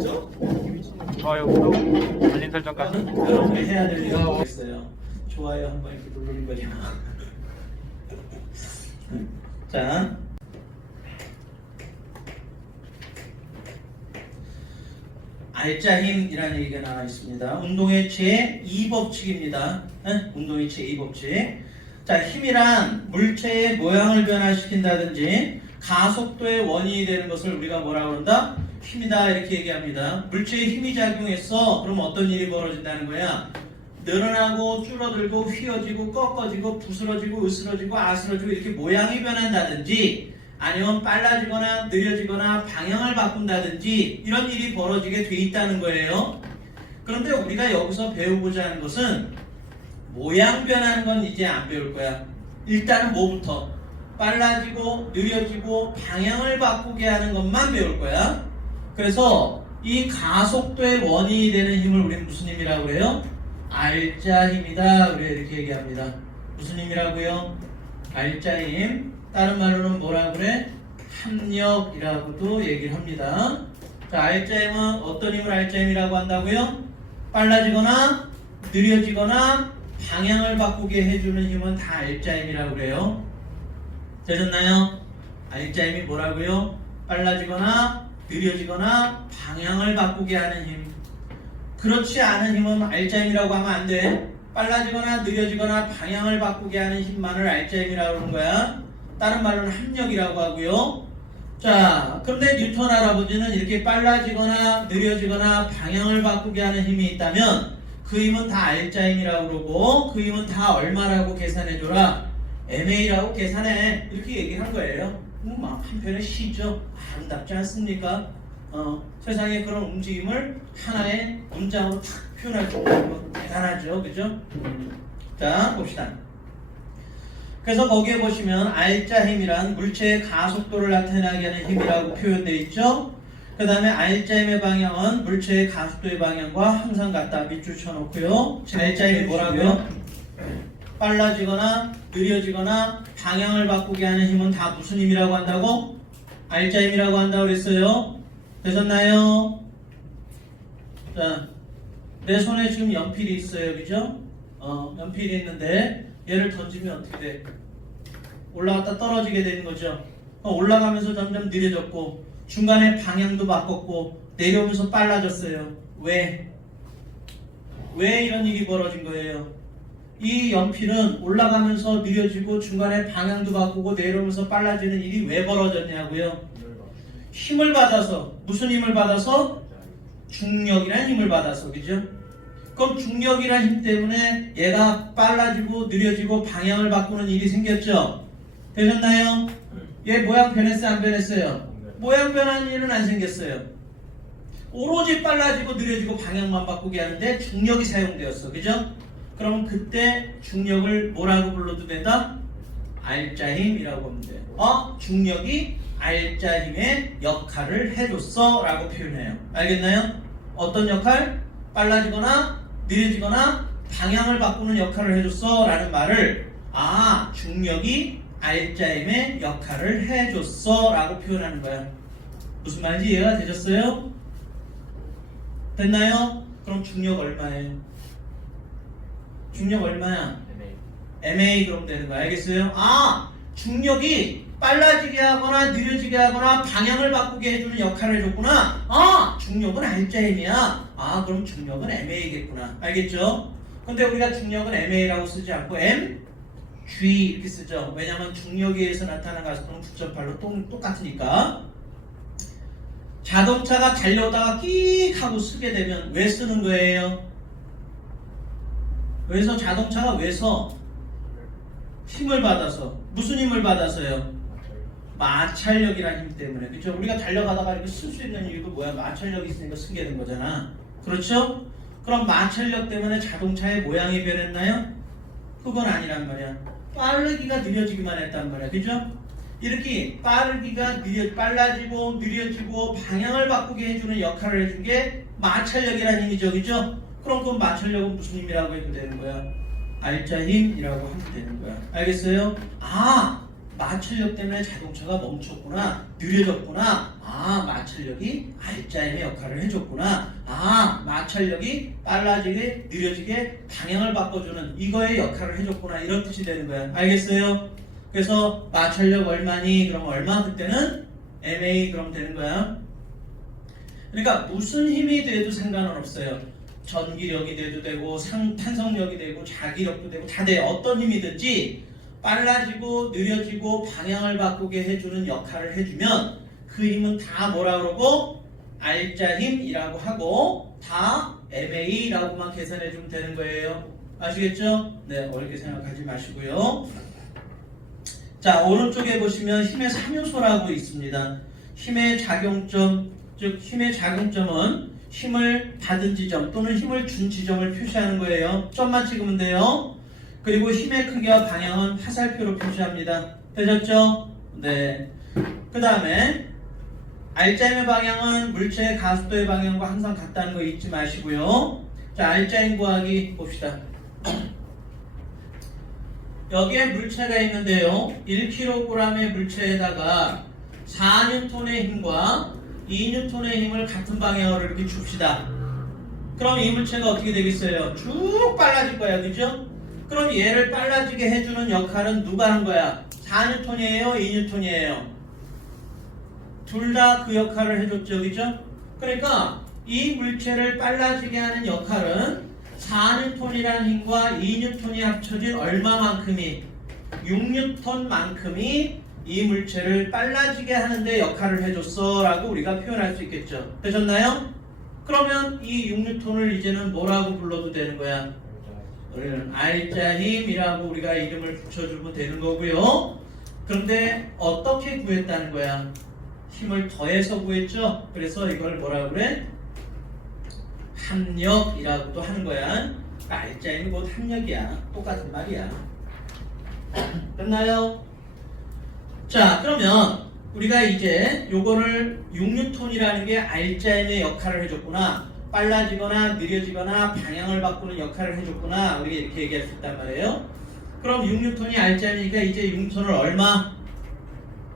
좋아요, 구독, 알림 설정까지. 여러분이 해야 될 일이 있어요. 좋아요 한번 이렇게 누르는 거죠. 자, 알짜힘이라는 얘기가 나와 있습니다. 운동의 제2법칙입니다. 운동의 제2법칙. 자, 힘이란 물체의 모양을 변화시킨다든지 가속도의 원인이 되는 것을 우리가 뭐라고 그런다? 힘이다 이렇게 얘기합니다. 물체에 힘이 작용했어. 그럼 어떤 일이 벌어진다는 거야? 늘어나고 줄어들고 휘어지고 꺾어지고 부스러지고 으스러지고 아스러지고 이렇게 모양이 변한다든지 아니면 빨라지거나 느려지거나 방향을 바꾼다든지 이런 일이 벌어지게 돼 있다는 거예요. 그런데 우리가 여기서 배우고자 하는 것은 모양 변하는 건 이제 안 배울 거야. 일단은 뭐부터? 빨라지고 느려지고 방향을 바꾸게 하는 것만 배울 거야. 그래서 이 가속도의 원인이 되는 힘을 우리는 무슨 힘이라고 그래요? 알짜 힘이다. 우리 이렇게 얘기합니다. 무슨 힘이라고요? 알짜 힘. 다른 말로는 뭐라고 그래? 합력이라고도 얘기를 합니다. 자, 알짜 힘은 어떤 힘을 알짜 힘이라고 한다고요? 빨라지거나 느려지거나 방향을 바꾸게 해주는 힘은 다 알짜 힘이라고 그래요. 되셨나요? 알짜 힘이 뭐라고요? 빨라지거나 느려지거나 방향을 바꾸게 하는 힘. 그렇지 않은 힘은 알짜 힘이라고 하면 안 돼. 빨라지거나 느려지거나 방향을 바꾸게 하는 힘만을 알짜 힘이라고 하는 거야. 다른 말로는 합력이라고 하고요. 자, 그런데 뉴턴 할아버지는 이렇게 빨라지거나 느려지거나 방향을 바꾸게 하는 힘이 있다면 그 힘은 다 알짜 힘이라고 그러고 그 힘은 다 얼마라고 계산해줘라? MA라고 계산해. 이렇게 얘기를 한 거예요. 막 한편에 시죠. 아름답지 않습니까? 세상에 그런 움직임을 하나의 문장으로 탁 표현할 수 있는 거 대단하죠. 그죠? 자, 봅시다. 그래서 거기에 보시면 알짜 힘이란 물체의 가속도를 나타나게 하는 힘이라고 표현되어 있죠. 그 다음에 알짜 힘의 방향은 물체의 가속도의 방향과 항상 같다. 밑줄 쳐놓고요. 알짜 힘이 뭐라고요? 빨라지거나 느려지거나 방향을 바꾸게 하는 힘은 다 무슨 힘이라고 한다고? 알짜 힘이라고 한다고 그랬어요. 되셨나요? 자, 내 손에 지금 연필이 있어요. 그죠? 연필이 있는데 얘를 던지면 어떻게 돼? 올라갔다 떨어지게 되는 거죠. 올라가면서 점점 느려졌고 중간에 방향도 바꿨고 내려오면서 빨라졌어요. 왜? 왜 이런 일이 벌어진 거예요? 이 연필은 올라가면서 느려지고 중간에 방향도 바꾸고 내려오면서 빨라지는 일이 왜 벌어졌냐고요? 힘을 받아서. 무슨 힘을 받아서? 중력이라는 힘을 받아서. 그죠? 그럼 중력이라는 힘 때문에 얘가 빨라지고 느려지고 방향을 바꾸는 일이 생겼죠? 되셨나요? 얘 모양 변했어요? 안 변했어요? 모양 변하는 일은 안 생겼어요. 오로지 빨라지고 느려지고 방향만 바꾸게 하는데 중력이 사용되었어. 그죠? 그러면 그때 중력을 뭐라고 불러도 된다? 알짜 힘이라고 하면 돼요. 중력이 알짜 힘의 역할을 해줬어 라고 표현해요. 알겠나요? 어떤 역할? 빨라지거나 느려지거나 방향을 바꾸는 역할을 해줬어 라는 말을 중력이 알짜 힘의 역할을 해줬어 라고 표현하는 거야. 무슨 말인지 이해가 되셨어요? 됐나요? 그럼 중력 얼마예요? 중력 얼마야? MA 그럼 되는 거야. 알겠어요? 중력이 빨라지게 하거나 느려지게 하거나 방향을 바꾸게 해주는 역할을 해줬구나. 중력은 알짜 힘이야. 그럼 중력은 MA겠구나. 알겠죠? 근데 우리가 중력은 MA라고 쓰지 않고 MG 이렇게 쓰죠. 왜냐면 중력에 의해서 나타나는 가속도는 9.8로 똑같으니까. 자동차가 달려오다가 끽 하고 쓰게 되면 왜 쓰는 거예요? 왜서 자동차가 왜서? 힘을 받아서. 무슨 힘을 받아서요? 마찰력이라는 힘 때문에. 그렇죠? 우리가 달려가다가 이렇게 쓸 수 있는 이유도 뭐야? 마찰력이 있으니까 쓰게 된 거잖아. 그렇죠? 그럼 마찰력 때문에 자동차의 모양이 변했나요? 그건 아니란 말이야. 빠르기가 느려지기만 했단 말이야. 그죠? 이렇게 빨라지고 느려지고 방향을 바꾸게 해주는 역할을 해준 게 마찰력이라는 힘이죠. 그죠? 그럼 그 마찰력은 무슨 힘이라고 해도 되는 거야? 알짜 힘이라고 하면 되는 거야. 알겠어요? 마찰력 때문에 자동차가 멈췄구나, 느려졌구나. 아, 마찰력이 R자임의 역할을 해줬구나. 아, 마찰력이 빨라지게 느려지게 방향을 바꿔주는 이거의 역할을 해줬구나. 이런 뜻이 되는 거야. 알겠어요? 그래서 마찰력 얼마니? 그럼 얼마? 그때는 MA 그럼 되는 거야. 그러니까 무슨 힘이 돼도 상관은 없어요. 전기력이 돼도 되고 탄성력이 되고 자기력도 되고 다 돼. 어떤 힘이든지 빨라지고 느려지고 방향을 바꾸게 해주는 역할을 해주면 그 힘은 다 뭐라 그러고 R자 힘이라고 하고 다 MA라고만 계산해주면 되는 거예요. 아시겠죠? 네, 어렵게 생각하지 마시고요. 자, 오른쪽에 보시면 힘의 3요소라고 있습니다. 힘의 작용점, 즉 힘의 작용점은 힘을 받은 지점 또는 힘을 준 지점을 표시하는 거예요. 점만 찍으면 돼요. 그리고 힘의 크기와 방향은 화살표로 표시합니다. 되셨죠? 네. 그 다음에 R자임의 방향은 물체의 가속도의 방향과 항상 같다는 거 잊지 마시고요. 자, R자임 구하기 봅시다. 여기에 물체가 있는데요. 1kg의 물체에다가 4N의 힘과 2N의 힘을 같은 방향으로 이렇게 줍시다. 그럼 이 물체가 어떻게 되겠어요? 쭉 빨라질 거야. 그죠? 그럼 얘를 빨라지게 해주는 역할은 누가 한 거야? 4N이에요? 2N이에요? 둘 다 그 역할을 해줬죠. 그죠? 그러니까 이 물체를 빨라지게 하는 역할은 4N이라는 힘과 2N이 합쳐진 얼마만큼이? 6N만큼이 이 물체를 빨라지게 하는데 역할을 해줬어 라고 우리가 표현할 수 있겠죠. 되셨나요? 그러면 이 6N을 이제는 뭐라고 불러도 되는 거야? 우리는 R자 힘이라고 우리가 이름을 붙여주면 되는 거고요. 그런데 어떻게 구했다는 거야? 힘을 더해서 구했죠. 그래서 이걸 뭐라고 그래? 합력이라고도 하는 거야. R자 힘이 곧 합력이야. 똑같은 말이야. 됐나요? 자, 그러면 우리가 이제 요거를 6N이라는 게 R자 힘의 역할을 해줬구나. 빨라지거나 느려지거나 방향을 바꾸는 역할을 해줬구나. 우리가 이렇게 얘기할 수 있단 말이에요. 그럼 6N이 R자니까 이제 6N을 얼마?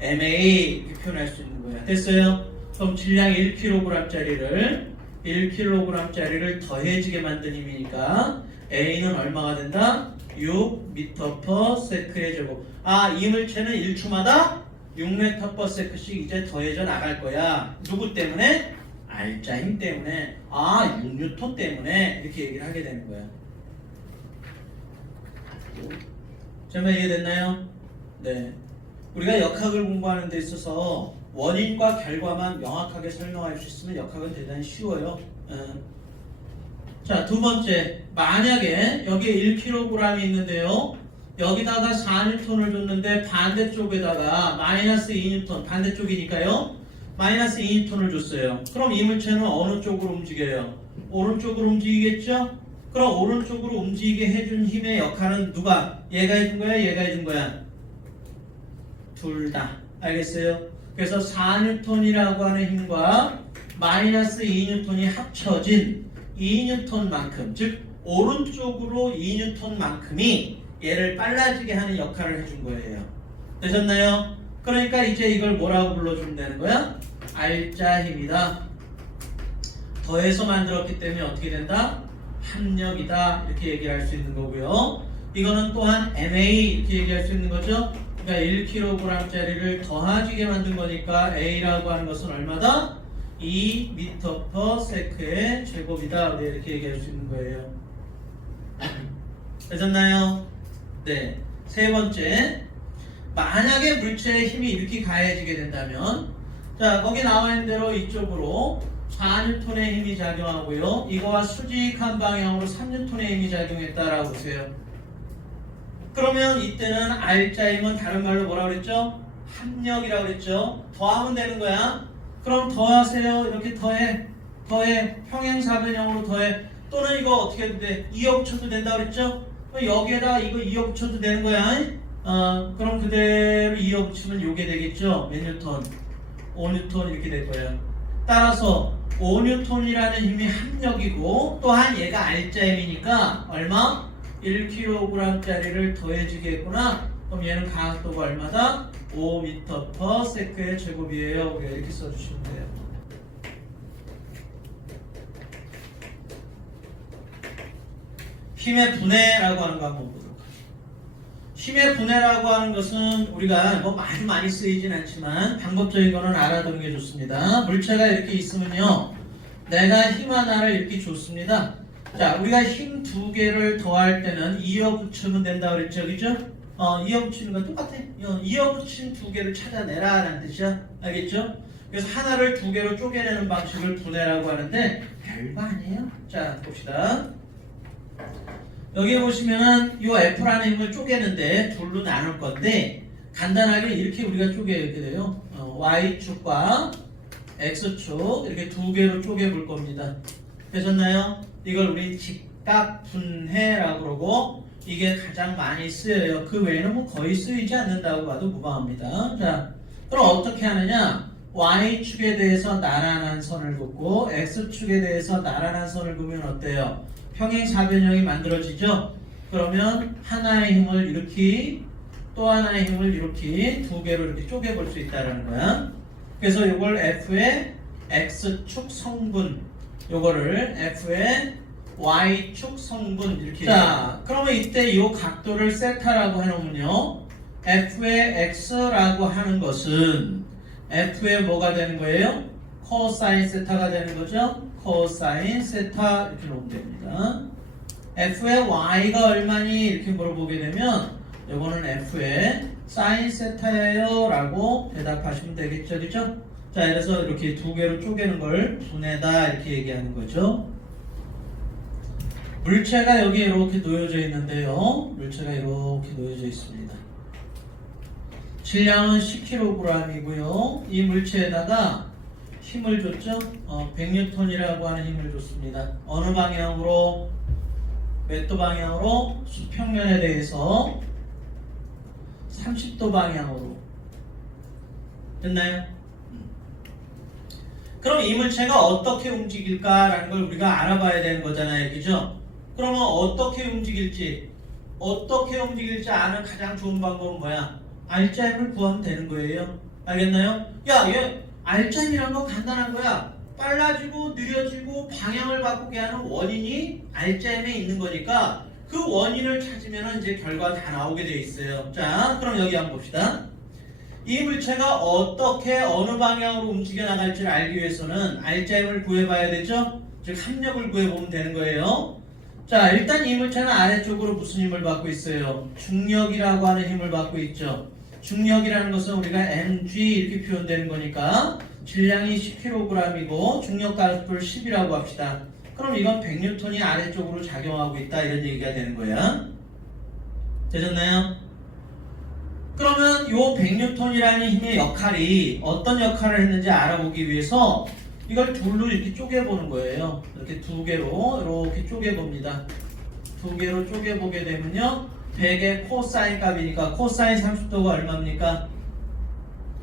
MA 이렇게 표현할 수 있는 거야. 됐어요? 그럼 질량 1kg짜리를 더해지게 만든 힘이니까 A는 얼마가 된다? 6m/s의 제곱. 아, 이 물체는 1초마다 6m/s씩 이제 더해져 나갈 거야. 누구 때문에? R자 힘 때문에. 아, 6N 때문에 이렇게 얘기를 하게 되는 거야. 정말 이해됐나요? 네. 우리가 역학을 공부하는 데 있어서 원인과 결과만 명확하게 설명할 수 있으면 역학은 대단히 쉬워요. 자, 두 번째. 만약에 여기에 1kg이 있는데요. 여기다가 4N을 줬는데 반대쪽에다가 마이너스 2N, 반대쪽이니까요. 마이너스 2N을 줬어요. 그럼 이 물체는 어느 쪽으로 움직여요? 오른쪽으로 움직이겠죠? 그럼 오른쪽으로 움직이게 해준 힘의 역할은 누가? 얘가 해준 거야? 얘가 해준 거야? 둘 다. 알겠어요? 그래서 4N이라고 하는 힘과 마이너스 2N이 합쳐진 2N만큼, 즉 오른쪽으로 2N만큼이 얘를 빨라지게 하는 역할을 해준 거예요. 되셨나요? 그러니까 이제 이걸 뭐라고 불러주면 되는 거야? R자 힘이다. 더해서 만들었기 때문에 어떻게 된다? 합력이다. 이렇게 얘기할 수 있는 거고요. 이거는 또한 MA 이렇게 얘기할 수 있는 거죠. 그러니까 1kg짜리를 더해지게 만든 거니까 A라고 하는 것은 얼마다? 2m/s의 제곱이다. 네, 이렇게 얘기할 수 있는 거예요. 되셨나요? 네. 세 번째. 만약에 물체의 힘이 이렇게 가해지게 된다면, 자, 거기 나와 있는 대로 이쪽으로 4N의 힘이 작용하고요. 이거와 수직한 방향으로 3N의 힘이 작용했다라고 보세요. 그러면 이때는 R자 힘은 다른 말로 뭐라고 그랬죠? 합력이라고 그랬죠? 더하면 되는 거야. 그럼 더하세요. 이렇게 더해. 평행사변형으로 더해. 또는 이거 어떻게 해도 돼? 2억 쳐도 된다 그랬죠? 여기에다 이거 2억 쳐도 되는 거야. 그럼 그대로 2억 치면 요게 되겠죠? 몇 뉴턴? 5뉴턴 이렇게 될 거예요. 따라서 5뉴턴이라는 힘이 합력이고 또한 얘가 R자 힘이니까 얼마? 1kg짜리를 더해주게 했구나. 그럼 얘는 가속도가 얼마다? 5m/s의 제곱이에요. 우리가 이렇게 써주시면 돼요. 힘의 분해라고 하는 거 한번 보도록 하죠. 힘의 분해라고 하는 것은 우리가 뭐 아주 많이 쓰이진 않지만 방법적인 거는 알아두는 게 좋습니다. 물체가 이렇게 있으면요, 내가 힘 하나를 이렇게 줬습니다. 자, 우리가 힘 두 개를 더할 때는 이어 붙이면 된다 그랬죠, 그죠? 이어 붙이는 건 똑같아. 이어 붙인 두 개를 찾아내라 라는 뜻이야. 알겠죠? 그래서 하나를 두 개로 쪼개내는 방식을 분해라고 하는데 별거 아니에요. 자, 봅시다. 여기 보시면은 이 F라는 힘을 쪼개는데 둘로 나눌 건데 간단하게 이렇게 우리가 쪼개게 돼요. Y축과 X축 이렇게 두 개로 쪼개 볼 겁니다. 되셨나요? 이걸 우리 직각 분해라고 그러고 이게 가장 많이 쓰여요. 그 외에는 뭐 거의 쓰이지 않는다고 봐도 무방합니다. 자, 그럼 어떻게 하느냐? Y축에 대해서 나란한 선을 긋고 X축에 대해서 나란한 선을 그으면 어때요? 평행사변형이 만들어지죠? 그러면 하나의 힘을 이렇게 또 하나의 힘을 이렇게 두 개로 이렇게 쪼개볼 수 있다는 거야. 그래서 이걸 F의 X축 성분, 요거를 F의 Y축 성분 이렇게. 자, 그러면 이때 이 각도를 세타라고 해놓으면요, F의 X라고 하는 것은 F의 뭐가 되는 거예요? 코사인 세타가 되는 거죠? 코사인 세타 이렇게 놓으면 됩니다. F의 Y가 얼마니? 이렇게 물어보게 되면 이거는 F의 사인 세타예요 라고 대답하시면 되겠죠, 그죠? 자, 그래서 이렇게 두 개로 쪼개는 걸 분해다 이렇게 얘기하는 거죠. 물체가 여기 이렇게 놓여져 있는데요, 물체가 이렇게 놓여져 있습니다. 질량은 10kg이고요 이 물체에다가 힘을 줬죠. 100N이라고 하는 힘을 줬습니다. 어느 방향으로? 몇 도 방향으로? 수평면에 대해서 30도 방향으로. 됐나요? 그럼 이 물체가 어떻게 움직일까라는 걸 우리가 알아봐야 되는 거잖아요, 그죠? 그러면 어떻게 움직일지 아는 가장 좋은 방법은 뭐야? R자임을 구하면 되는 거예요. 알겠나요? 야, 얘 R자임이란 건 간단한 거야. 빨라지고 느려지고 방향을 바꾸게 하는 원인이 R자임에 있는 거니까 그 원인을 찾으면 이제 결과 다 나오게 돼 있어요. 자, 그럼 여기 한번 봅시다. 이 물체가 어떻게 어느 방향으로 움직여 나갈지를 알기 위해서는 R자임을 구해봐야 되죠? 즉 합력을 구해보면 되는 거예요. 자, 일단 이 물체는 아래쪽으로 무슨 힘을 받고 있어요? 중력이라고 하는 힘을 받고 있죠. 중력이라는 것은 우리가 mg 이렇게 표현되는 거니까 질량이 10kg이고 중력가속도를 10이라고 합시다. 그럼 이건 100N이 아래쪽으로 작용하고 있다 이런 얘기가 되는 거야. 되셨나요? 그러면 요 100N이라는 힘의 역할이 어떤 역할을 했는지 알아보기 위해서 이걸 둘로 이렇게 쪼개보는 거예요. 이렇게 두 개로 이렇게 쪼개봅니다. 두 개로 쪼개보게 되면요, 100의 코사인 값이니까 코사인 30도가 얼마입니까?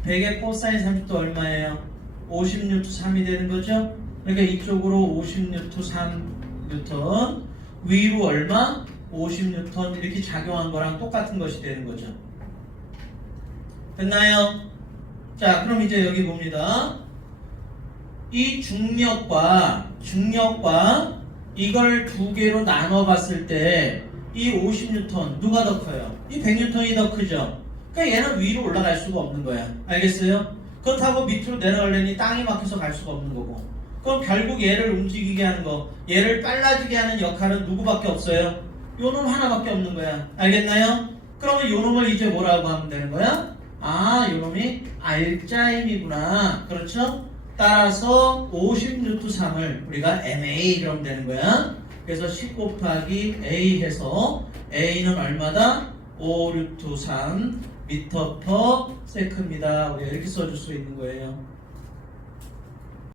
100의 코사인 30도 얼마예요? 50N 3이 되는 거죠? 그러니까 이쪽으로 50N 3N 위로 얼마? 50N 이렇게 작용한 거랑 똑같은 것이 되는 거죠. 됐나요? 자, 그럼 이제 여기 봅니다. 이 중력과 이걸 두 개로 나눠 봤을 때 이 50N 누가 더 커요? 이 100N이 더 크죠? 그러니까 얘는 위로 올라갈 수가 없는 거야. 알겠어요? 그렇다고 밑으로 내려가려니 땅이 막혀서 갈 수가 없는 거고. 그럼 결국 얘를 움직이게 하는 거, 얘를 빨라지게 하는 역할은 누구밖에 없어요? 요 놈 하나밖에 없는 거야. 알겠나요? 그러면 요 놈을 이제 뭐라고 하면 되는 거야? 아, 요 놈이 R자임이구나. 그렇죠? 따라서 50N3을 우리가 MA 이러면 되는 거야. 그래서 10 곱하기 A 해서 A는 얼마다? 5√3 m/s입니다. 우리가 이렇게 써줄 수 있는 거예요.